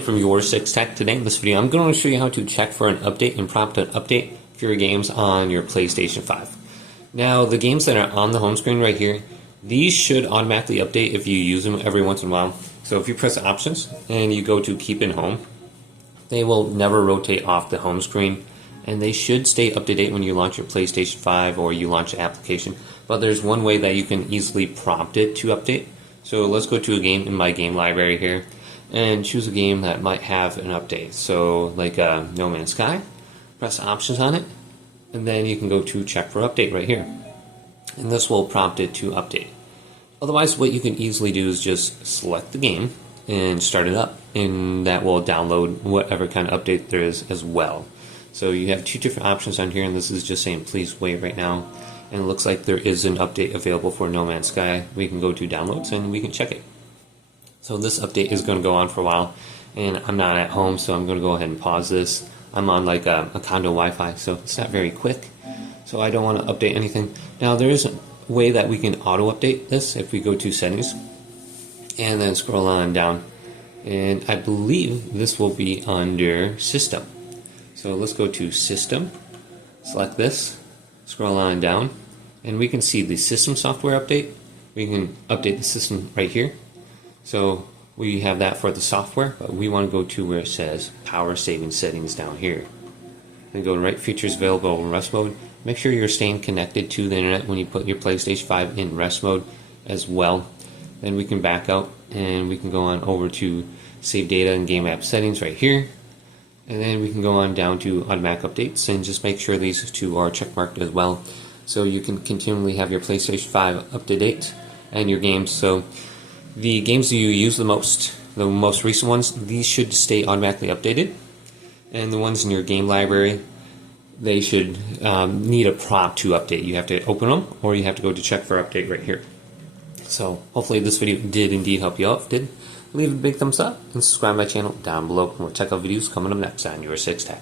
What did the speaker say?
From YourSixTech. Today in this video I'm going to show you how to check for an update and prompt an update for your games on your PlayStation 5. Now the games that are on the home screen right here, these should automatically update if you use them every once in a while. So if you press options and you go to keep in home, they will never rotate off the home screen and they should stay up to date when you launch your PlayStation 5 or you launch the application. But there's one way that you can easily prompt it to update. So let's go to a game in my game library here and choose a game that might have an update. So like No Man's Sky, press options on it, and then you can go to check for update right here. And this will prompt it to update. Otherwise, what you can easily do is just select the game and start it up, and that will download whatever kind of update there is as well. So you have two different options on here, and this is just saying please wait right now. And it looks like there is an update available for No Man's Sky. We can go to downloads and we can check it. So this update is going to go on for a while, and I'm not at home, so I'm going to go ahead and pause this. I'm on like a condo Wi-Fi, so it's not very quick, so I don't want to update anything. Now there is a way that we can auto-update this if we go to settings and then scroll on down, and I believe this will be under system. So let's go to system, select this, scroll on down, and we can see the system software update. We can update the system right here. So we have that for the software, but we want to go to where it says power saving settings down here. Then go to right features available in rest mode. Make sure you're staying connected to the internet when you put your PlayStation 5 in rest mode as well. Then we can back out and we can go on over to save data and game app settings right here. And then we can go on down to automatic updates and just make sure these two are checkmarked as well, so you can continually have your PlayStation 5 up to date and your games. So the games that you use the most recent ones, these should stay automatically updated. And the ones in your game library, they should need a prompt to update. You have to open them, or you have to go to check for update right here. So hopefully this video did indeed help you out. If it did, leave a big thumbs up and subscribe to my channel down below. And we'll check out videos coming up next on YourSixTech.